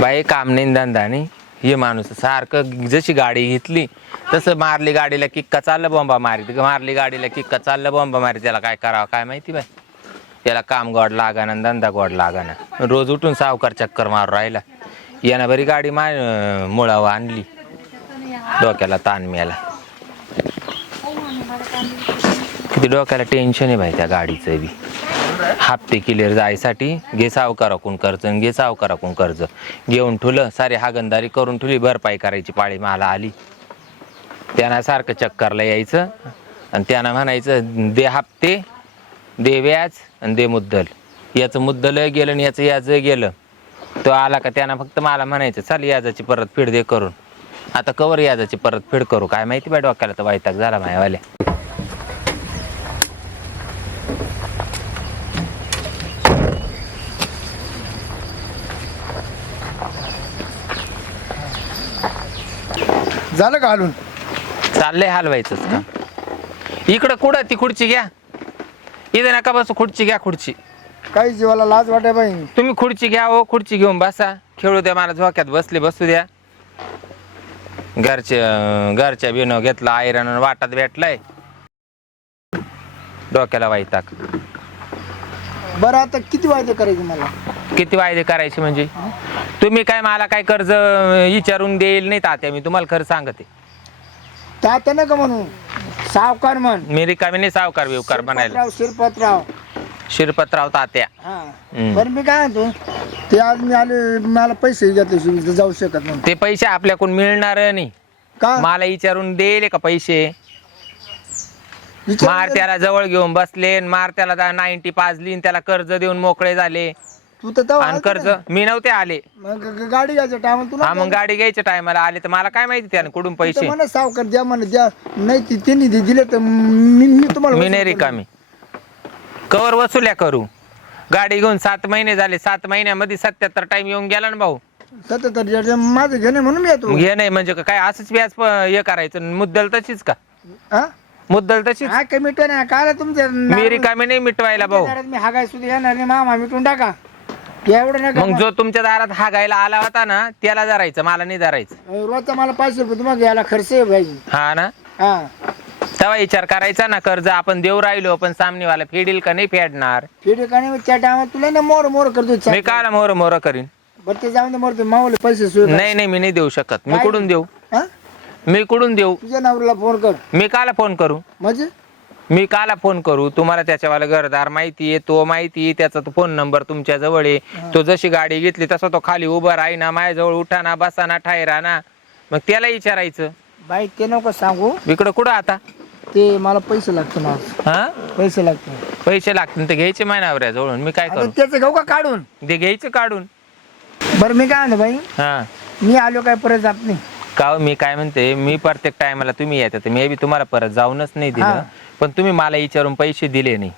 बाई काम नाही धंदा नाही. हे माणूस सारखं जशी गाडी घेतली तसं मारली गाडीला किक्का चाललं बॉम्बा मारीत. मारली गाडीला किक्का चाललं बॉम्बा मारीत. त्याला काय करावं काय माहिती बाई? त्याला काम गोड लागाना धंदा गोड लागाना. रोज उठून सावकार चक्कर मारू राहिला. यानं बरी गाडी मा मुळावं आणली. डोक्याला ताण मिळाला. किती डोक्याला टेन्शन आहे भाई त्या गाडीचं बी. हप्ते क्लिअर जायसाठी घे सावकाराकून कर्ज आणि घे सावकाराकून कर्ज. घेऊन ठुलं सारी हागंदारी करून ठुली भरपाई करायची पाळी मला आली. त्यांना सारखं चक्करला यायचं आणि त्यांना म्हणायचं दे हप्ते दे व्याज आणि दे मुद्दल. याचं मुद्दल गेलं आणि याचं याज गेलं. तो आला का त्यांना फक्त मला म्हणायचं चाल याजाची परतफेड दे करून. आता कवर याजाची परतफेड करू. काय माहिती बाय डोक्याला तर वैताग झाला मायावाल्या. झालं का हालून चाललंय हलवायचंच का? इकडं कुठं ती खुर्ची घ्या. इथं नका बसू खुर्ची घ्या खुर्ची. काही जीवाला लाज वाटे बाई. तुम्ही खुर्ची घ्या हो खुर्ची घेऊन बसा. खेळू द्या मला झोक्यात बसले बसू द्या. घरचे घरच्या बिनो घेतला आयरन वाटात भेटलाय. डोक्याला वाईताक बरं आता किती वायदे करायचे मला? किती वायदे करायचे म्हणजे? तुम्ही काय मला काय कर्ज विचारून देईल नाही तात्या मी तुम्हाला खरं सांगते. तात्या नका म्हणू. सावकार म्हण. मी रिकामी नाही सावकार बिवकार बनायला शिरपतराव शिरपतराव. शिरपतराव तात्या. हा. हम्म. बरं मी काय म्हणतो ते आज मी आले मला पैसे घेतले जाऊ शकत नाही ते पैसे आपल्याकडून मिळणार नाही. का? मला विचारून देईल का पैसे? विचार- मार त्याला जवळ घेऊन बसले मार त्याला नाईन्टी पाजली न त्याला कर्ज देऊन मोकळे झाले. तू तर तेव्हा आणि आलता कर्ज? ना. मी नव्हते आले. मग ग- गाडी घ्यायचं टायम तुला हा मग गाडी घ्यायच्या टायमाला आले तर मला काय माहिती त्याने कुठून पैसे? सावकार द्या म्हणा द्या. नाही ती- त्यांनी दि- दिले तर मी मी तुम्हाला मी वसूल नाही. रिकामी. कवर वसुल्या करू. गाडी घेऊन सात महिने झाले. सात महिन्यामध्ये सत्याहत्तर टाइम येऊन गेला ना भाऊ. सत्याहत्तर माझं घेणे म्हणून मी येतो. मग हे नाही म्हणजे काय असंच व्याज प- हे करायचं मुद्दल तशीच का? हा? मुद्दल तशीच? हा काही मिटवा नाही काय तुमच्या मी रिकामी नाही मिटवायला भाऊ. दारात मी हागाय सुद्धा येणार नाही. मामा मिटून टाका. एवढं नका मग जो तुमच्या दारात हागायला आला होता ना त्याला धरायचं मला नाही धरायचं. रोजचा मला पाचशे रुपये तुम्हाला घ्यायला खर्च आहे पाहिजे हा ना? हा. तेव्हा विचार करायचा ना कर्ज आपण देऊ राहिलो पण सामनेवाला फेडील का नाही फेडणार? त्या टायमात तुला ना मोर मोर करतो मी काला मोर मोर करीन? बरं ते जाऊन दे मोर मावले पैसे नाही नाही मी नाही देऊ शकत. मी काय? कुठून देऊ? हा? मी कुठून देऊ? तुझ्या नवऱ्याला फोन कर. मी काला फोन करू? म्हणजे? मी काला फोन करू? तुम्हाला त्याच्यावाला घरदार माहिती आहे तो माहिती आहे, त्याचा तो फोन नंबर तुमच्या जवळ आहे. तो जशी गाडी घेतली तसा तो खाली उभा राही ना माझ्याजवळ उठा ना बसा ना ठायरा ना. मग त्याला विचारायचं. बाई ते नको सांगू. इकडं कुठं आता? ते मला पैसे लागते ना हा? पैसे लागते पैसे लागतील तर घ्यायचे मायनावऱ्या जवळून मी काय आता करू? त्याचं घेऊ का काढून? ते घ्यायचं काढून. बरं मी काय म्हणतो बाई? हा. मी आलो काय परत जात नाही. का हो, मी काय म्हणते मी प्रत्येक टायमाला तुम्ही येता तर मी बी तुम्हाला परत जाऊनच नाही दिलं. हा. पण तुम्ही मला विचारून पैसे दिले नाही.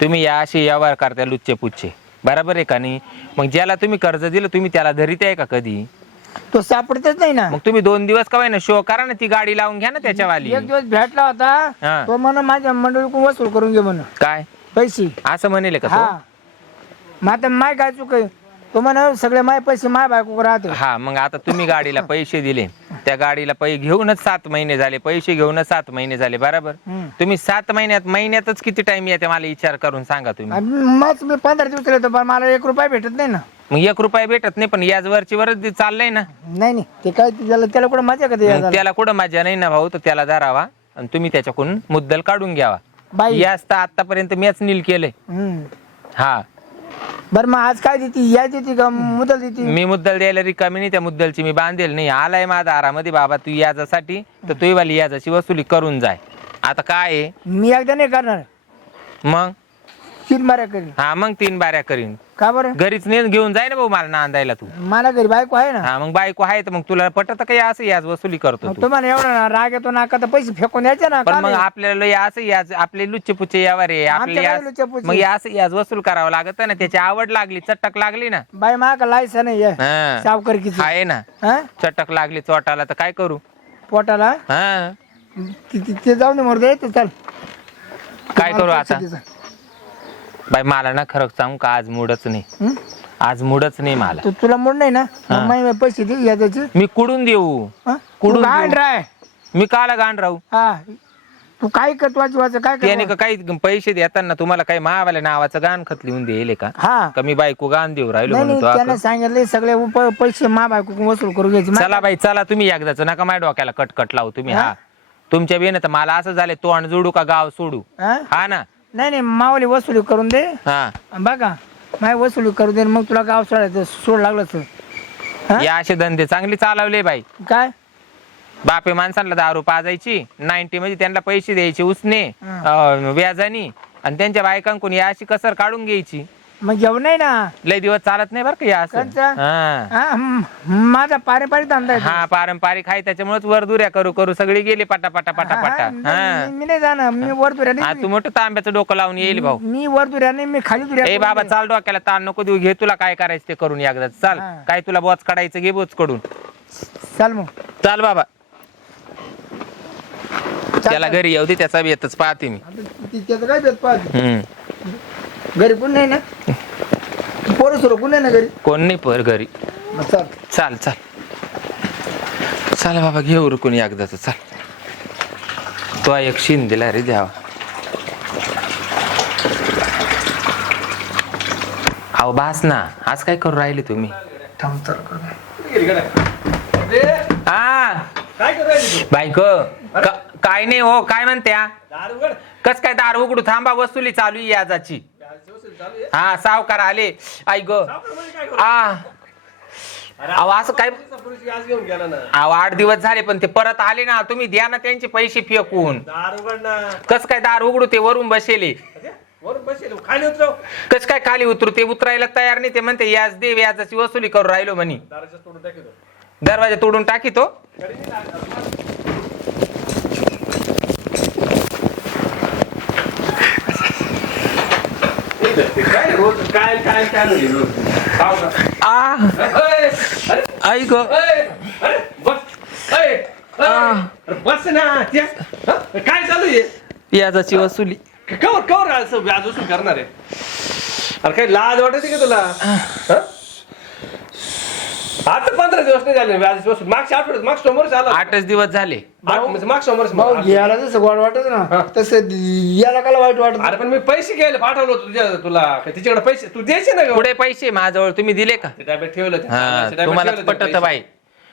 तुम्ही या असे व्यवहार करता लुच्चे पुच्चे. बरोबर आहे का नाही? मग ज्याला तुम्ही कर्ज दिलं तुम्ही त्याला धरीत आहे का कधी? तो सापडतच नाही ना. मग तुम्ही दोन दिवस का ना शो करा ना ती गाडी लावून घ्या ना त्याच्यावाली. एक दिवस भेटला हा. होता तो म्हणा माझ्या मंडळीकडून वसूल करून घे म्हण. काय? पैसे. असं म्हणेल का हा? मग आता माय काय चुक आहे? तो म्हणा सगळे माय पैसे माय बायको राहते. हा मग आता तुम्ही गाडीला पैसे दिले. त्या गाडीला पै घेऊनच सात महिने झाले. पैसे घेऊनच सात महिने झाले बरोबर? हम्म. तुम्ही सात महिन्यात महिन्यातच किती टाइम येते मला विचार करून सांगा तुम्ही? आणि मग मी पंधरा दिवस येतो पण मला एक रुपया भेटत नाही ना. मग एक रुपया भेटत नाही पण याच वरची वरच चाललंय ना. नाही नाही. ते काय ते त्याला त्याला कुठं मजा का ते मग याला? त्याला कुठं मजा नाही ना भाऊ तर त्याला धरावा आणि तुम्ही त्याच्याकडून मुद्दल काढून घ्यावा. बाई. तर आतापर्यंत मीच नील केलंय. हम्म. हा. बरं मग आज काय देती? या देती का मुदल देती? मी मुद्दल द्यायला रिकामी नाही त्या मुद्दलची मी बांधेल नाही. आलाय माझा आरामध्ये बाबा तू याजासाठी तर तू वाली याजाची वसुली करून जाय. आता काय आहे? मी एकदा नाही करणार. मग? तीन माऱ्या करीन. हा मग तीन बाऱ्या करीन. का बरं? घरीच ने घेऊन जाय ना भाऊ मला नांदायला तू. मला घरी बायको आहे ना? हा मग बायको आहे तर मग तुला पटत काही असं याज वसुली करतो मग तू? तुम्हाला एवढा ना राग येतो ना का तर पैसे फेकून द्यायचे ना पण का मग नाही? आपल्याला लय असं याज आपले लुच्चे पुच्चे यावर आहे आपले आमच्याकडे याज- लुच्चेपुच्चे. मग या असं याज वसूल करावं लागत ना त्याची आवड लागली चटक लागली ना. बाई मा का लायसन नाही हा. सावकर किती आहे ना. हा? चटक लागली चोटाला तर काय करू? पोटाला? हा. ते- ते- ते जाऊन मरत येतो चल. काय करू आता. बाई मला ना खरं सांगू का आज मूडच नाही? आज मुडच नाही मला. तू तुला मूड नाही ना. मग पैसे दे याच्याचे मी कुडून देऊ. हा? कुठून तू गांड? राय मी काला गाण राहू. हा. तू काय वाच काय त्याने कर का काही पैसे देताना तुम्हाला काही महावाल्या नावाचं गाण खत लिहून देईल का? हा. का मी बायको गाण देऊ राहिलो नाही नाही म्हणून तो त्यानं आता. सांगितले सगळे उप- पैसे मा बायको वसूल करून घ्यायचे. मा- चला बाई चला तुम्ही एकदाच नका माझ्या डोक्याला कटकट लावू तुम्ही हा. तुमच्या बेन तर मला असं झालं तोंड जोडू का गाव सोडू. हा? हा ना. नाही नाही मावली वसुली करून दे. हा. बघा माय वसुली करून दे मग तुला गाव सोडायचं सोड लागलं तर. हा? या असे धंदे चांगले चालवले बाई. काय? बापे माणसांना दारू पाजायची नाईन्टी मध्ये त्यांना पैसे द्यायचे उसने हा. अं, व्याजानी आणि त्यांच्या बायकांकडून या अशी कसर काढून घ्यायची. मग जेवण नाही ना? लय दिवस चालत नाही बरं का असं? हा. हा, म- माझा पारंपरिक धंदा आहे. हा पारंपरिक आहे त्याच्यामुळेच वरदुऱ्या करू करू सगळी गेली पटा पटा पटा हा, पटा. हा, हा. मी नाही जाणार मी वर दुऱ्या हा, नाही तू मोठं तांब्याचं डोकं लावून येईल भाऊ. मी वर दुऱ्या नाही मी खाली दुऱ्या ए बाबा. चाल डोक्याला ताण नको देऊ घे तुला काय करायचं ते करून एकदा. चाल हा. काय तुला बोच काढायचं घे बोच कडून चाल मग. चाल बाबा. त्याला. घरी येऊ दे त्याचा येतच पाहते मी. आता ती- त्याचं काय भेट पाहत? हम्म. घरी कोण नाही ना? पोरं सोरं कोण नाही ना घरी? कोण नाही पर घरी. मग चाल. चाल चाल. चाल बाबा घेऊ रुकून एकदाच चाल. तो एक शिन दिला रे द्यावा अहो बास ना. आज काय करू राहिले तुम्ही? थांब तर हा काय करायचं बायक काय नाही हो काय म्हणत्या? दार उघड. कस काय दार उघडू? थांबा वसुली चालू आहे याजाची. हा सावकार आले. आई ग. अहो असं काय अहो आठ दिवस झाले पण ते परत आले ना. तुम्ही द्या ना त्यांचे पैसे फेकून. कस काय दार उघडू? ते वरून बसेले. अरे, वर बसेल. खाली उतरव. कस काय खाली उतरू? ते उतरायला तयार नाही. ते म्हणते याज दे व्याजाची वसुली करू राहिलो. म्हणी. दरवाजा तोडून टाकीतो काय रोज काय काय काय नाही रोज खाऊ का? आ. अय, अरे ग. अय, अरे बस. अय, अय, अरे बस ना हं? काय चालू आहे? याजाची वसुली. कवर कवर असं व्याज वसूल करणार आहे? अरे काही लाज वाटते का तुला? हं? आता पंधरा दिवस नाही झाले व्याज वसूल मागच्या आठवड्यात मागच्या सोमवार झाला आठच दिवस झाले. मागच्या सोमवार भाऊ याला जसं गोड वाटत ना तसं याला काला वाईट वाटत अरे पण मी पैसे घ्यायला पाठवलं होतं तुझ्या तुला. काय तिच्याकडे पैसे तू द्यायचे ना गं? पुढे पैसे माझ्याजवळ तुम्ही दिले का? ते डब्यात ठेवलं ते. हा डब्यात तुम्हाला ठेवलं ते पटत पैसे. बाई.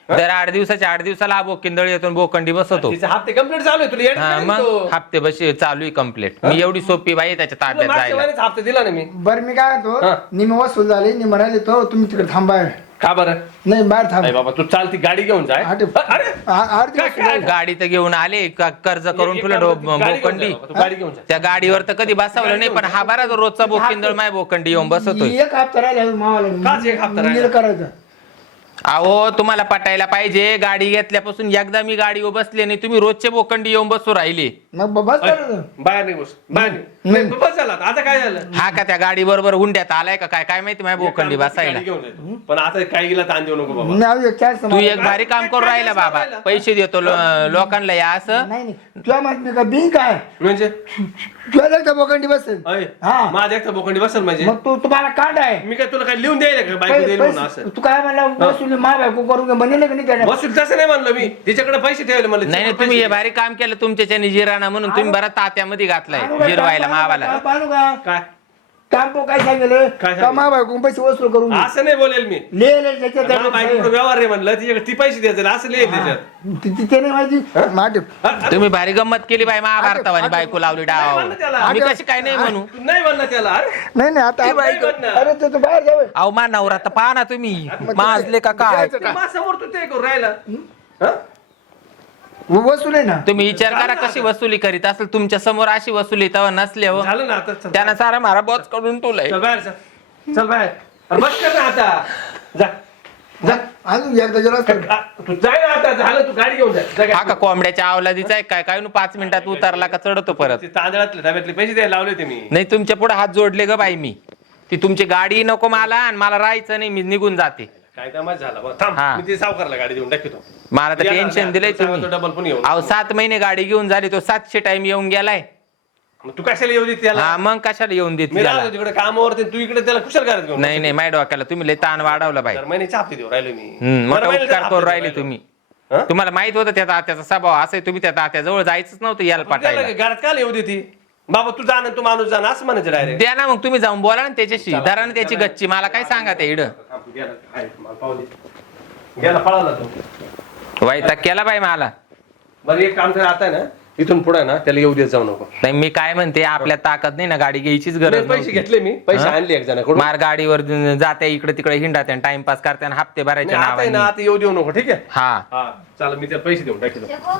दर आठ दिवसाच्या आठ दिवसाला बोकिंदळ येतो आणि बोकंडी बसवतो. तिचे हप्ते कंप्लीट चालू आहे तुला येडे हा काय मग तो? हप्ते बशी चालू आहे कंप्लीट मी एवढी सोपी बाई आहे त्याच्या तुला ताब्यात मागच्या जायला. हप्ता दिला ना मी. बरं मी काय म्हणतो हा. निम वसूल झाले निम राहिले तो तुम्ही तिकडे थांबा. का बरं? नाही बाहेर थांब. बाबा तू चालती गाडी घेऊन जाय आठ- अरे! आ- आठ दिवस काय- काय? गाडी तर घेऊन आले का कर्ज करून तुला गाडी घेऊन बोकंडी. जा बाबा, तू गाडी घेऊन जा. त्या गाडीवर तर कधी बसवलं नाही पण हा बरा जो रोजचा बोकिंदळ माय बोकंडी येऊन बसवतोय एक हप्ता राहिला मावाला. काच एक हप्ता राहिला? नील करायचं. अहो तुम्हाला पटायला पाहिजे. गाडी घेतल्यापासून एकदा मी गाडीवर बसले नाही तुम्ही रोजचे बोकंडी येऊन बसू राहिले. मग ब- बस बाहेर नाही बस बाहेर नाही. नाही बस झाला आता. काय झालं? हा का त्या गाडी बरोबर हुंड्यात आलाय का काय? काय माहिती माझ्या बोकंडी बसायला. गाडी घेऊन. पण आता काय गेला ताण देऊ नको बाबा. तू समाज- एक भारी काम करून राहिला बाबा. पैसे देतो लो- लोकांना या असं. नाही नाही. तुला माहीत नाही का बिन काय? म्हणजे? तुला एकदा बोकंडी बसेल. अय, हा. माझ्या एकटा बोखंडी बसेल म्हणजे. मग तू तुम्हाला काढ आहे. मी काय तुला काय लिहून द्यायला का बायको देईल म्हणून असं? तू काय म्हणला वसुली मा बायको करून घे म्हणले का नाही त्याने वसूल तसं नाही म्हणलं मी. तिच्याकडे पैसे ठेवले म्हणलं नाही नाही तुम्ही हे भारी काम केलं तुमच्याच्याने जिराणा म्हणून तुम्ही बरा तात्यामध्ये घातलाय? जिरवायला मावाला? आणू का काय? काम काय सांगितलं काय का सांगितलं? मा बायको पैसे वसूल करून घे. असं नाही बोलेल मी लिहिलं त्याच्यात माझ्या बायकोकडे व्यवहार आहे म्हणलं तिच्याकडे ती पैसे द्यायचे असं लिहिल त्याच्यात ती- ती- त्याने माहिती माठ तुम्ही भारी गंमत केली बाई महाभारतावानी बायको लावली नाही डाव म्हणलं त्याला. मी कशी काय नाही म्हणू नाही म्हणलं त्याला अरे नाही नाही आता ती नाही. अरे तो तो बाहेर जावे अहो मा नवरा तर पहा ना तुम्ही माजले का काय तू माझ्यासमोर तू ते करून राहिला हं? वसूल आहे ना. तुम्ही विचार करा कशी वसुली करीत. असेल तुमच्यासमोर अशी वसुली तेव्हा नसले हो झालं ना आता चल. त्यानं सारा मारा बॉच कडून टोलाय चल बाहेर चल. चल बाहेर. अरे बस कर ना आता. जा. जा. अजून एकदा गेला आ, तू जाय ना आता. झालं तू गाडी घेऊन जा. जा हा गाडी. का कोंबड्याच्या अवलादीचा आहे काय? काय? नु पाच मिनिटात उतरला का चढतो परत? ते तांदळातले डब्यातले पैसे द्यायला लावले मी. नाही तुमच्यापुढे हात जोडले ग बाई मी. ती तुमची गाडी नको मला आणि मला राहायचं नाही मी निघून जाते. काय कामाच झाला. बघ थांब. हा. मी ते सावकारला गाडी देऊन टाकतो मला तर टेन्शन दिलंय तुम्ही. डबल पण येऊन. अहो सात महिने गाडी घेऊन झाली तो सातशे टाइम येऊन गेलाय. मग तू कशाला येऊ दे त्याला? हा मग कशाला येऊन देते मी त्याला? राहतो तिकडे कामावरती तू इकडे त्याला कुशल करत घेऊन नाही नाही माझ्या डोक्याला तुम्ही लय ताण वाढवला बाई. हप्ते देऊ राहिलो मी. हम्म, मोठा दर महिन्याचे उपकार हप्ते करून देऊ राहिले राहिलो. तुम्ही? हं? तुम्हाला माहीत होतं त्याचा त्याचा स्वभाव असं तुम्ही त्या तात्याजवळ जायचंच नव्हतं याला पण त्याला पाठायला घरात का येऊ देती. बाबा तू जा ना तू माणूस जा ना असं म्हणायचं डायरेक्ट द्या ना मग तुम्ही जाऊन बोला ना त्याच्याशी. धरा ना त्याची गच्ची. मला काय सांगा ते इड? गेला पळाला तू. वाईटा केला बाई मला. बरं एक काम कर आता ना इथून पुढे ना त्याला येऊ देत जाऊ नको. नाही मी काय म्हणते आपल्या ताकद नाही ना गाडी घ्यायचीच नाही, गरज पैसे नव्हती. घेतले मी पैसे हं? आणले एक जणाकडून. मार गाडीवर जाते इकडे तिकडे हिंडाते आणि टाइमपास करते आणि हप्ते भरायचे नाही, आता आहे ना नावाने. आता येऊ देऊ नको ठीक आहे? हा. हा चालेल मी त्याला पैसे देऊन टाकतो.